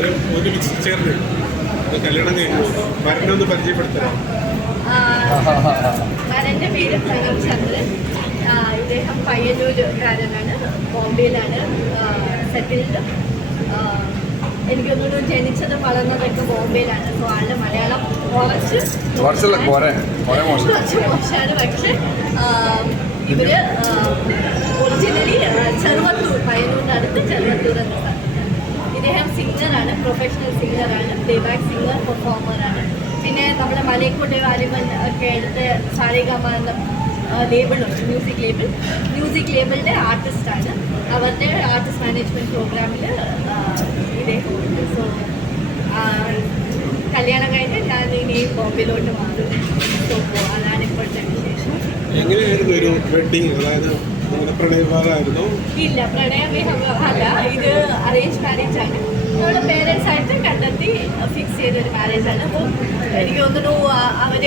ഒരു ഒരുമിച്ച് ചേർന്ന് ഒരു കല്യാണം കഴിഞ്ഞു. വരനൊന്ന് പരിചയപ്പെടുത്തരാം എന്റെ പേര് പ്രണവ് ചന്ദ്രൻ. ഇദ്ദേഹം പയ്യന്നൂരുകാരനാണ് ബോംബെയിലാണ്. സെറ്റിൽഡ്. എനിക്കൊന്നുകൂടി ജനിച്ചതും വളർന്നതൊക്കെ ബോംബെയിലാണ്. സോ ആളുടെ മലയാളം കുറച്ച് കുറച്ച് മോശമാണ്. പക്ഷെ ഇവർ ഒറിജിനലി ചെറുവത്തൂർ പയ്യന്നൂരിന്റെ അടുത്ത് ചെറുവത്തൂർ എന്ന സ്ഥലം ഇദ്ദേഹം സിംഗറാണ് പ്രൊഫഷണൽ സിംഗറാണ് പ്ലേബാക്ക് സിംഗർ പെർഫോമറാണ് പിന്നെ നമ്മുടെ മലയക്കോട്ടെ വാലിബൻ ഒക്കെ എടുത്ത് സാരിഗമ എന്ന ലേബിളുണ്ട് മ്യൂസിക് ലേബിൾ മ്യൂസിക് ലേബിളിന്റെ ആർട്ടിസ്റ്റാണ് അവരുടെ ആർട്ടിസ്റ്റ് മാനേജ്മെന്റ് പ്രോഗ്രാമിൽ ഇദ്ദേഹം സോ കല്യാണം കഴിഞ്ഞ് ഞാൻ ഇനി ബോംബെയിലോട്ട് മാറും. സോ അതാണ് ഇപ്പോഴത്തെ വിശേഷം. എങ്ങനെയായിരുന്നു ഒരു വെഡിങ് അതായത് ഇല്ല പ്രണയവിവാഹം അല്ല ഇത് അറേഞ്ച് മാരേജ് ആണ്. നമ്മുടെ പേരൻസ് ആയിട്ട് കണ്ടെത്തി ഫിക്സ് ചെയ്ത ഒരു മാരേജ് ആണ്. അപ്പോൾ എനിക്ക് തോന്നുന്നു അവർ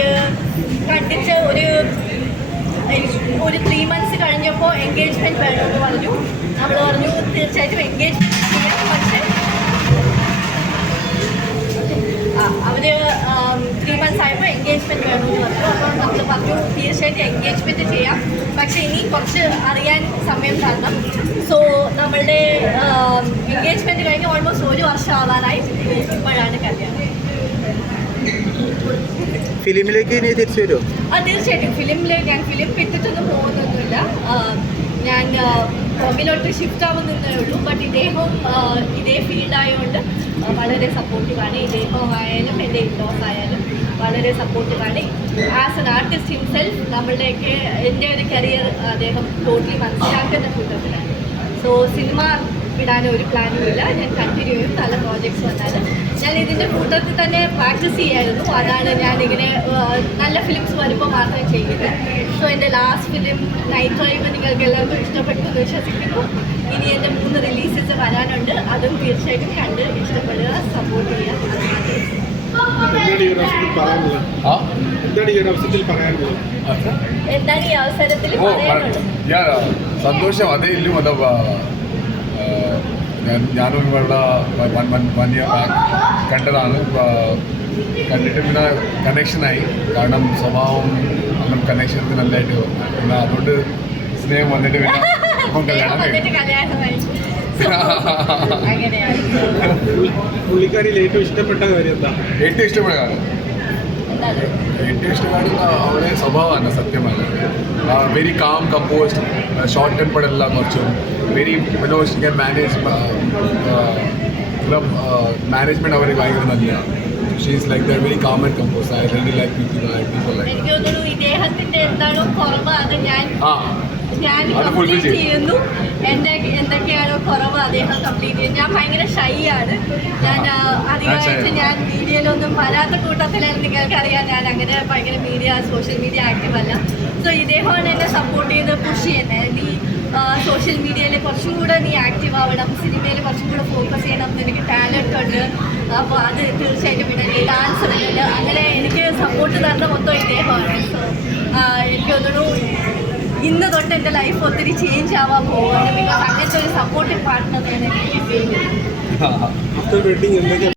കണ്ടിട്ട് ഒരു ഒരു ത്രീ മന്ത്സ് കഴിഞ്ഞപ്പോൾ എൻഗേജ്മെന്റ് വേണമെന്ന് പറഞ്ഞു. നമ്മൾ പറഞ്ഞു തീർച്ചയായിട്ടും എൻഗേജ്മെന്റ് ചെയ്യാം പക്ഷേ അവർ എൻഗേജ്മെന്റ് വേണമെന്ന് പറഞ്ഞു. അപ്പോൾ നമ്മൾ പറഞ്ഞു തീർച്ചയായിട്ടും എൻഗേജ്മെന്റ് ചെയ്യാം. പക്ഷേ ഇനി കുറച്ച് അറിയാൻ സമയം തരണം. സോ നമ്മളുടെ എൻഗേജ്മെന്റ് കഴിഞ്ഞ് ഓൾമോസ്റ്റ് ഒരു വർഷം ആവാറായി ഇപ്പോഴാണ് കല്യാണം. ഫിലിമിലേക്ക് ഇനി തിരിച്ചു വരുമോ ആ തീർച്ചയായിട്ടും. ഫിലിമിലേക്ക് ഞാൻ ഫിലിം വിട്ടിട്ടൊന്നും പോകുന്നൊന്നുമില്ല. ഞാൻ ബോംബെയിലോട്ട് ഷിഫ്റ്റ് ആവുന്നതേ ഉള്ളൂ. ബട്ട് ഇദ്ദേഹം ഹോം ഇതേ ഫീൽഡ് ആയതുകൊണ്ട് ആ, വളരെ സപ്പോർട്ടീവാണ് ഇദ്ദേഹം ആയാലും എന്റെ ഇൻഡോസ് ആയാലും. വളരെ സപ്പോർട്ടീവാണ് ആസ് എൻ ആർട്ടിസ്റ്റ് ഹിംസെൽഫ് നമ്മളുടെയൊക്കെ എന്റെ ഒരു കരിയർ അദ്ദേഹം ടോട്ടലി മനസ്സിലാക്കുന്ന കൂട്ടത്തിലാണ്. സോ സിനിമ വിടാൻ ഒരു പ്ലാനും ഇല്ല. ഞാൻ കണ്ടിന്യൂ ചെയ്യും. നല്ല പ്രോജക്ട്സ് വന്നാലും. ഞാൻ ഇതിന്റെ കൂട്ടത്തിൽ തന്നെ പ്രാക്ടീസ് ചെയ്യായിരുന്നു. അതാണ് ഞാൻ ഇങ്ങനെ നല്ല ഫിലിംസ് വരുമ്പോൾ മാത്രമേ ചെയ്യുന്നത് സോ എന്റെ ലാസ്റ്റ് ഫിലിം നൈറ്റ് ഡ്രൈവ് നിങ്ങൾക്ക് എല്ലാവർക്കും ഇഷ്ടപ്പെട്ടു എന്ന് വിശ്വസിക്കുന്നു. ഇനി എന്റെ മൂന്ന് റിലീസസ് വരാനുണ്ട്. അതും തീർച്ചയായിട്ടും കണ്ട് ഇഷ്ടപ്പെടുക സപ്പോർട്ട് ചെയ്യുക. സന്തോഷം. അതേ ഇല്ലും ഞാൻ ഞാനും ഇവരുടെ one one one year back കണ്ടതാണ്. കണ്ടിട്ട് പിന്നെ കണക്ഷനായി കാരണം സ്വഭാവം അങ്ങനെ കണക്ഷൻ നല്ലതായിട്ട് പിന്നെ അതുകൊണ്ട് സ്നേഹം വന്നിട്ട് പിന്നെ ഇപ്പം കല്യാണം പുള്ളിക്കാരിയിൽ ഏറ്റവും ഇഷ്ടപ്പെട്ട കാര്യം എന്താ? ഏറ്റവും ഇഷ്ടപ്പെട്ട കാര്യം? ഏറ്റവും ഇഷ്ടപ്പെടുന്ന അവളെ സ്വഭാവമാണ് സത്യമാണ്. Very calm composed short tempered എല്ലാം കുറച്ചും വെരി മനോഷിക്കാൻ ക്യാൻ മാനേജ് മാനേജ്മെന്റ് അവരെ ഭയങ്കര നല്ലതാണ്. She's like the very calm and compose I really like people people ആ ഞാൻ കംപ്ലീറ്റ് ചെയ്യുന്നു. എന്റെ എന്തൊക്കെയാണോ കുറവ് അദ്ദേഹം കംപ്ലീറ്റ് ചെയ്യും ഞാൻ ഭയങ്കര ഷൈ ആണ്. ഞാൻ അധികമായിട്ട്. ഞാൻ മീഡിയയിലൊന്നും വരാത്ത കൂട്ടത്തിലാണ് നിങ്ങൾക്കറിയാം ഞാൻ അങ്ങനെ ഭയങ്കര മീഡിയ സോഷ്യൽ മീഡിയ ആക്റ്റീവ് അല്ല. സോ ഇദ്ദേഹമാണ് എന്നെ സപ്പോർട്ട് ചെയ്ത് പുഷ് ചെയ്യുന്നത് നീ സോഷ്യൽ മീഡിയയിൽ കുറച്ചും കൂടെ നീ ആക്റ്റീവ് ആവണം. സിനിമയിൽ കുറച്ചും കൂടെ ഫോക്കസ് ചെയ്യണം. നിനക്ക് ടാലന്റ് ഉണ്ട്. അപ്പോൾ അത് തീർച്ചയായിട്ടും ഇന്ന് തൊട്ട് എന്റെ ലൈഫ് ഒത്തിരി ചേഞ്ച് ആവാൻ പോവുകയാണ്. അങ്ങനത്തെ ഒരു സപ്പോർട്ടീവ് പാർട്ട്ണർ ഞാൻ എനിക്ക്